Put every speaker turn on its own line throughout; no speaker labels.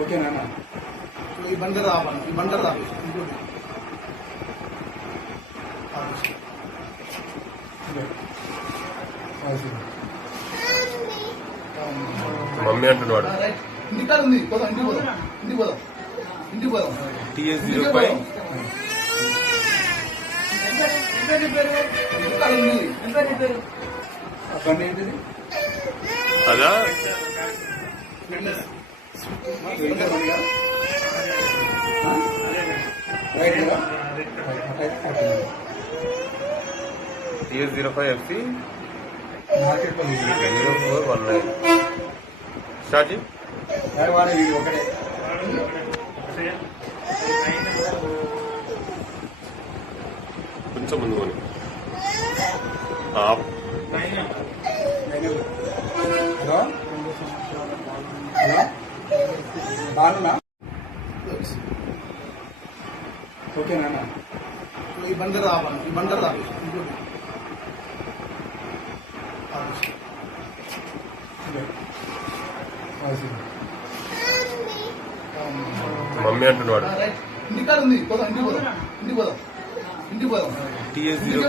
ఓకేనా ఈ బండర్ రావాలి ఈ బండర్ రావాలి
మమ్మీ అంటున్నాడు వాడు
ఇంటి కాదు ఉంది పోదాం ఇంటికి పోదాం ఇంటికి పోదాం
ఇంటికి పోదాం టీఎస్ జీరో ఫైవ్ ఎంత
పేరు ఎంత పేరు
అదా zero zero five FC zero four one nine start కొంచెం ముందు ఆప్ హలో
హలో బాగున్నా ఓకేనా ఈ బండి రావాలి ఈ బండి రావాలి మమ్మీ అంటున్నాడు ఇంటికాడు ఉంది ఇంటికి పోదాం ఇంటికి పోదాం
ఇంటికి పోదాం టీఎస్ జీరో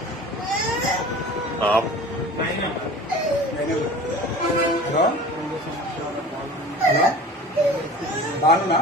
టాప్ హలో బాగున్నా